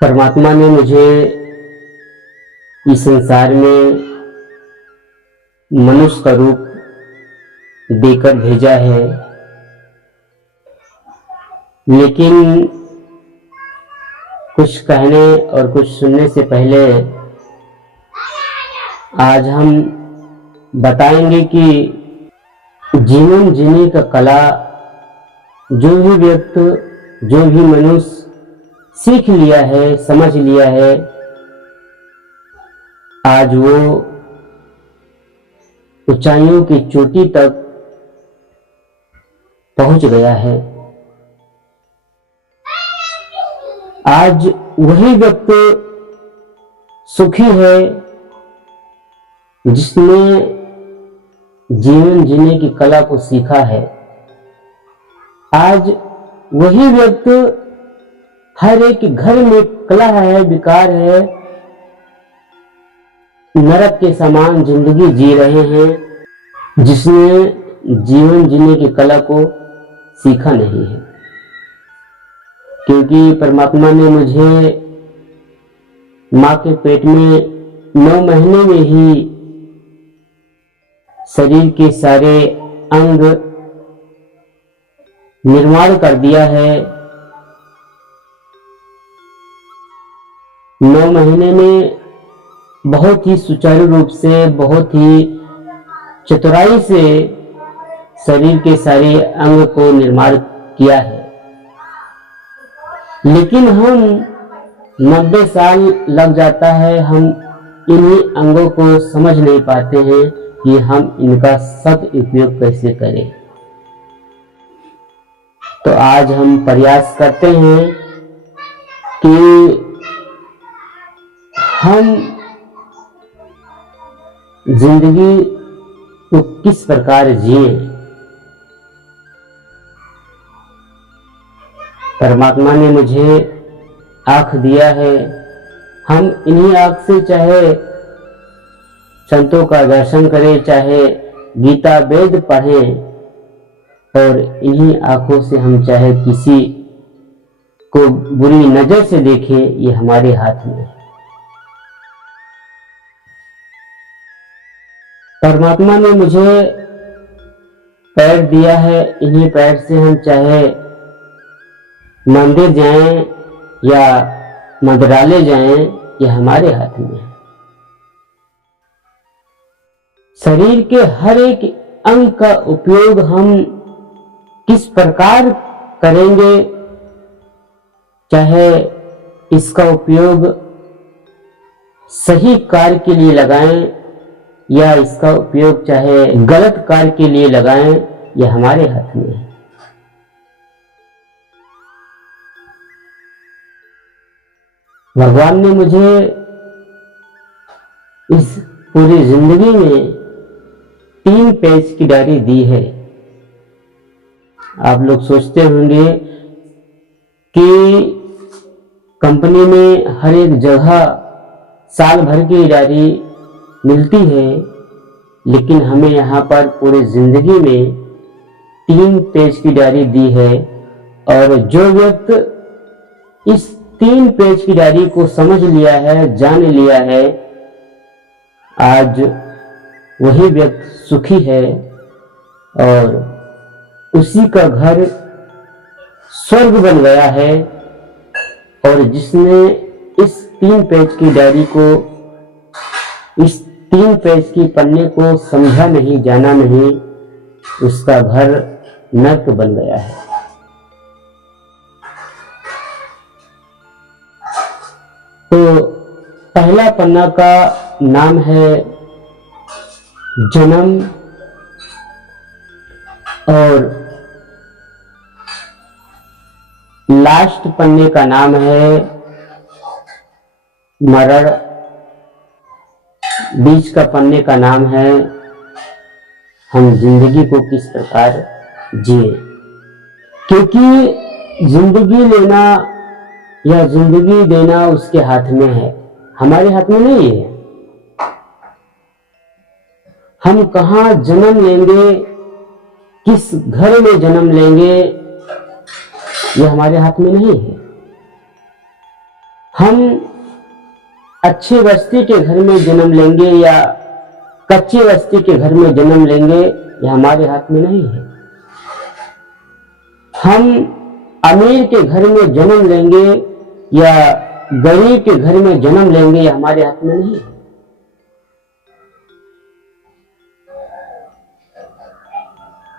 परमात्मा ने मुझे इस संसार में मनुष्य का रूप देकर भेजा है, लेकिन कुछ कहने और कुछ सुनने से पहले आज हम बताएंगे कि जीवन जीने का कला जो भी व्यक्ति, जो भी मनुष्य सीख लिया है, समझ लिया है, आज वो ऊंचाइयों की चोटी तक पहुंच गया है। आज वही व्यक्ति सुखी है जिसने जीवन जीने की कला को सीखा है। आज वही व्यक्ति हर एक घर में कला है, विकार है, नरक के समान जिंदगी जी रहे हैं जिसने जीवन जीने की कला को सीखा नहीं है। क्योंकि परमात्मा ने मुझे मां के पेट में 9 महीने में ही शरीर के सारे अंग निर्माण कर दिया है। 9 महीने में बहुत ही सुचारू रूप से, बहुत ही चतुराई से शरीर के सारे अंग को निर्माण किया है। लेकिन हम 90 साल लग जाता है, हम इन्हीं अंगों को समझ नहीं पाते हैं कि हम इनका सदुपयोग कैसे करें। तो आज हम प्रयास करते हैं कि हम जिंदगी को किस प्रकार जिए। परमात्मा ने मुझे आँख दिया है, हम इन्हीं आँख से चाहे संतों का दर्शन करें, चाहे गीता वेद पढ़ें, और इन्हीं आंखों से हम चाहे किसी को बुरी नजर से देखें, ये हमारे हाथ में है। परमात्मा ने मुझे पैर दिया है, इन्हीं पैर से हम चाहे मंदिर जाएं या मंदिरालय जाएं, ये हमारे हाथ में है। शरीर के हर एक अंग का उपयोग हम किस प्रकार करेंगे, चाहे इसका उपयोग सही कार्य के लिए लगाएं या इसका उपयोग चाहे गलत कार्य के लिए लगाएं, यह हमारे हाथ में है। भगवान ने मुझे इस पूरी जिंदगी में 3 पेज की डायरी दी है। आप लोग सोचते होंगे कि कंपनी में हर एक जगह साल भर की डायरी मिलती है, लेकिन हमें यहाँ पर पूरी जिंदगी में 3 पेज की डायरी दी है। और जो व्यक्ति इस 3 पेज की डायरी को समझ लिया है, जान लिया है, आज वही व्यक्ति सुखी है और उसी का घर स्वर्ग बन गया है। और जिसने इस 3 पेज की डायरी को, इस 3 पेज की पन्ने को समझा नहीं, जाना नहीं, उसका घर नर्क बन गया है। तो पहला पन्ना का नाम है जन्म, और लास्ट पन्ने का नाम है मरण, बीच का पन्ने का नाम है हम जिंदगी को किस प्रकार जिए। क्योंकि जिंदगी लेना या जिंदगी देना उसके हाथ में है, हमारे हाथ में नहीं है। हम कहाँ जन्म लेंगे, किस घर में जन्म लेंगे, यह हमारे हाथ में नहीं है। हम अच्छी बस्ती के घर में जन्म लेंगे या कच्ची बस्ती के घर में जन्म लेंगे, यह हमारे हाथ में नहीं है। हम अमीर के घर में जन्म लेंगे या गरीब के घर में जन्म लेंगे, यह हमारे हाथ में नहीं है।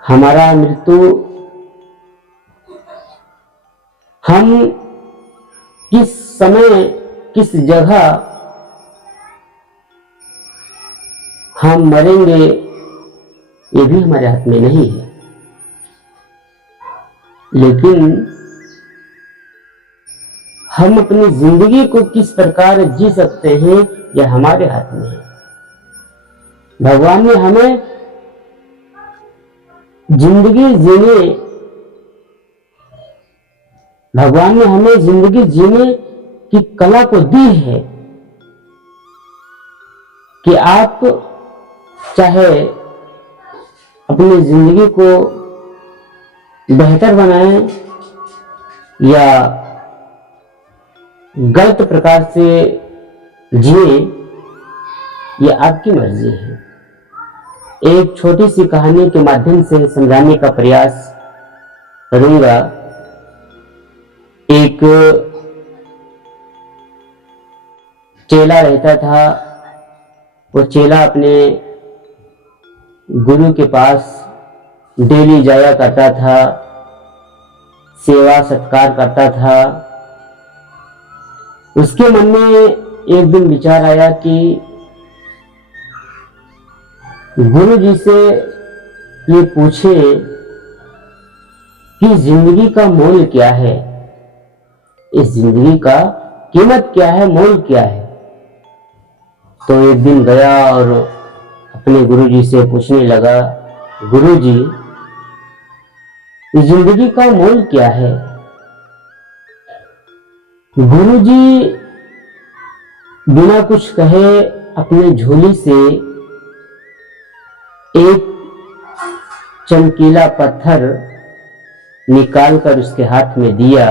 हमारा मृत्यु हम किस समय किस जगह हम मरेंगे, ये भी हमारे हाथ में नहीं है। लेकिन हम अपनी जिंदगी को किस प्रकार जी सकते हैं, यह हमारे हाथ में है। भगवान ने हमें जिंदगी जीने भगवान ने हमें जिंदगी जीने की कला को दी है कि आप चाहे अपनी जिंदगी को बेहतर बनाएं या गलत प्रकार से जिए, ये आपकी मर्जी है। एक छोटी सी कहानी के माध्यम से समझाने का प्रयास करूंगा। एक चेला रहता था। वो चेला अपने गुरु के पास डेली जाया करता था, सेवा सत्कार करता था। उसके मन में एक दिन विचार आया कि गुरु जी से ये पूछे कि जिंदगी का मोल क्या है, इस जिंदगी का कीमत क्या है, मोल क्या है। तो एक दिन गया और अपने गुरु जी से पूछने लगा, गुरु जी इस जिंदगी का मोल क्या है। गुरु जी बिना कुछ कहे अपने झोली से एक चमकीला पत्थर निकालकर उसके हाथ में दिया।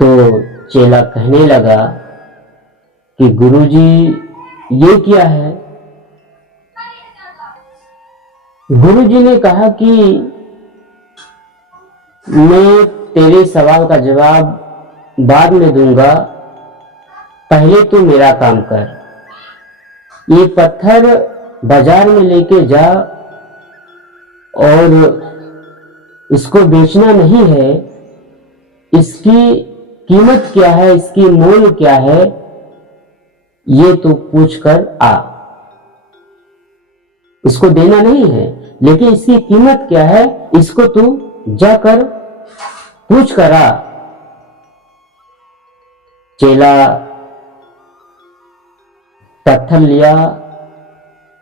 तो चेला कहने लगा कि गुरुजी ये क्या है। गुरुजी ने कहा कि मैं तेरे सवाल का जवाब बाद में दूंगा, पहले तू मेरा काम कर। ये पत्थर बाजार में लेके जा और इसको बेचना नहीं है, इसकी कीमत क्या है, इसकी मोल क्या है, ये तू पूछ कर आ। इसको देना नहीं है, लेकिन इसकी कीमत क्या है, इसको तू जाकर पूछ कर आ। चेला पत्थर लिया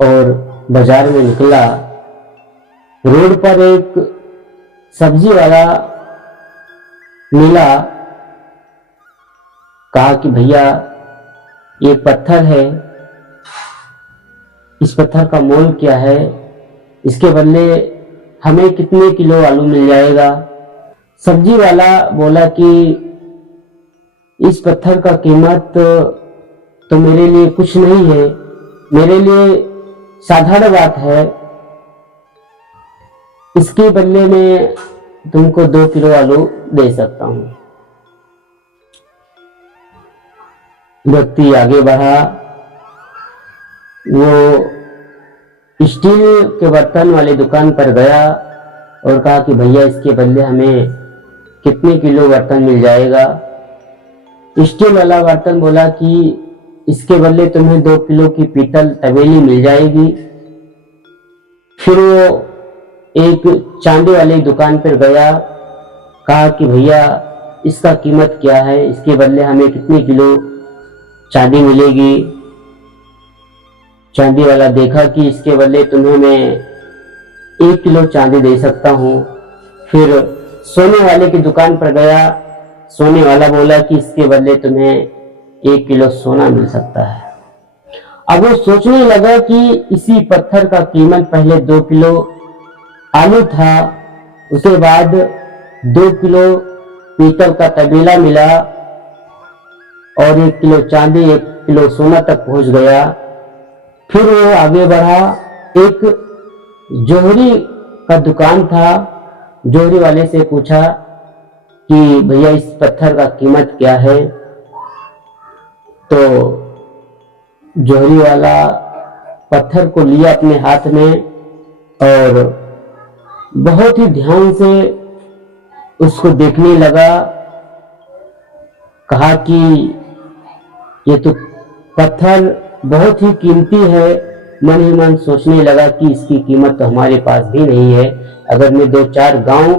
और बाजार में निकला। रोड पर एक सब्जी वाला मिला। कहा कि भैया ये पत्थर है, इस पत्थर का मोल क्या है, इसके बदले हमें कितने किलो आलू मिल जाएगा। सब्जी वाला बोला कि इस पत्थर का कीमत तो मेरे लिए कुछ नहीं है, मेरे लिए साधारण बात है, इसके बदले में तुमको 2 किलो आलू दे सकता हूं। व्यक्ति आगे बढ़ा। वो स्टील के बर्तन वाली दुकान पर गया और कहा कि भैया इसके बदले हमें कितने किलो बर्तन मिल जाएगा। स्टील वाला बर्तन बोला कि इसके बदले तुम्हें 2 किलो की पीतल तवेली मिल जाएगी। फिर वो एक चांदी वाली दुकान पर गया। कहा कि भैया इसका कीमत क्या है, इसके बदले हमें कितने किलो चांदी मिलेगी। चांदी वाला देखा कि इसके बदले तुम्हें मैं 1 किलो चांदी दे सकता हूं। फिर सोने वाले की दुकान पर गया। सोने वाला बोला कि इसके बदले तुम्हें 1 किलो सोना मिल सकता है। अब वो सोचने लगा कि इसी पत्थर का कीमत पहले 2 किलो आलू था, उसके बाद 2 किलो पीतल का तबेला मिला और 1 किलो चांदी 1 किलो सोना तक पहुंच गया। फिर वो आगे बढ़ा, एक जोहरी का दुकान था, जोहरी वाले से पूछा कि भैया इस पत्थर का कीमत क्या है। तो जोहरी वाला पत्थर को लिया अपने हाथ में और बहुत ही ध्यान से उसको देखने लगा। कहा कि ये तो पत्थर बहुत ही कीमती है। मन ही मन सोचने लगा कि इसकी कीमत तो हमारे पास भी नहीं है, अगर मैं 2-4 गांव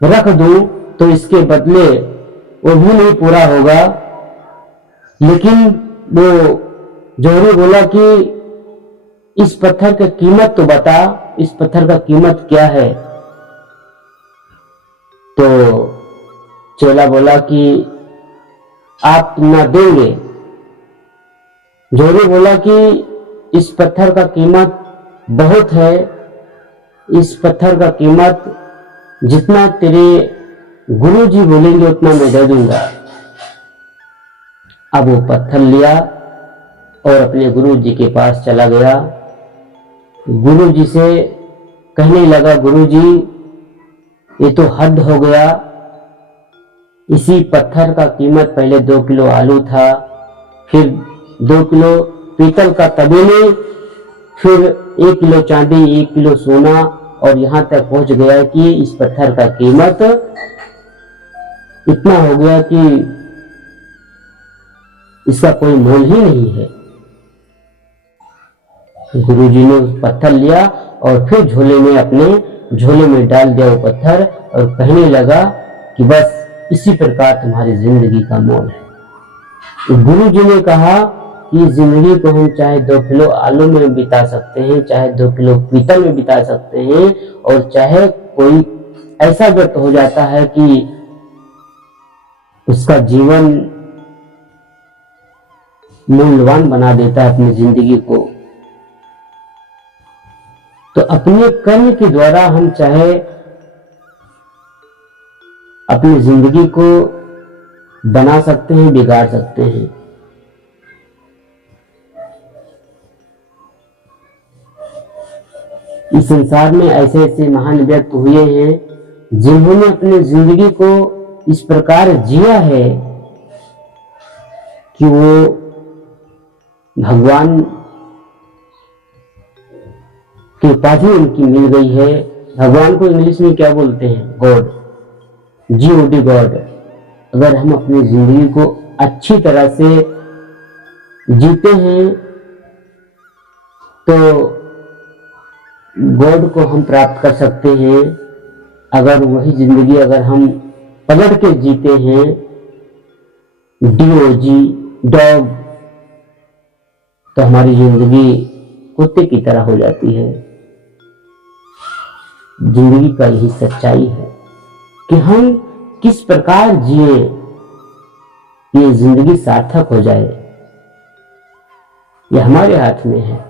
रख दूं तो इसके बदले वो भी नहीं पूरा होगा। लेकिन वो जोहरी बोला कि इस पत्थर की कीमत तो बता, इस पत्थर का कीमत क्या है। तो चेला बोला कि आप ना देंगे। जोहरी बोला कि इस पत्थर का कीमत बहुत है, इस पत्थर का कीमत जितना तेरे गुरुजी बोलेंगे उतना मैं दे दूंगा। अब वो पत्थर लिया और अपने गुरुजी के पास चला गया। गुरुजी से कहने लगा, गुरुजी ये तो हद हो गया, इसी पत्थर का कीमत पहले 2 किलो आलू था, फिर 2 किलो पीतल का तबेले, फिर 1 किलो चांदी 1 किलो सोना, और यहां तक पहुंच गया कि इस पत्थर का कीमत इतना हो गया कि इसका कोई मोल ही नहीं है। गुरुजी ने उस पत्थर लिया और फिर झोले में, अपने झोले में डाल दिया वो पत्थर और कहने लगा कि बस इसी प्रकार तुम्हारी जिंदगी का मोल है। गुरुजी ने कहा कि जिंदगी को हम चाहे 2 किलो आलू में बिता सकते हैं, चाहे 2 किलो पीतल में बिता सकते हैं, और चाहे कोई ऐसा व्यक्ति हो जाता है कि उसका जीवन मूल्यवान बना देता है अपनी जिंदगी को। तो अपने कर्म के द्वारा हम चाहे अपनी जिंदगी को बना सकते हैं, बिगाड़ सकते हैं। इस संसार में ऐसे ऐसे महान व्यक्ति हुए हैं जिन्होंने अपनी जिंदगी को इस प्रकार जिया है कि वो भगवान की उपाधि उनकी मिल गई है। भगवान को इंग्लिश में क्या बोलते हैं? God, GOD, God. अगर हम अपनी जिंदगी को अच्छी तरह से जीते हैं तो गॉड को हम प्राप्त कर सकते हैं। अगर वही जिंदगी अगर हम पलट के जीते हैं, DOG, डॉग, तो हमारी जिंदगी कुत्ते की तरह हो जाती है। जिंदगी का यही सच्चाई है कि हम किस प्रकार जिए, ये जिंदगी सार्थक हो जाए, ये हमारे हाथ में है।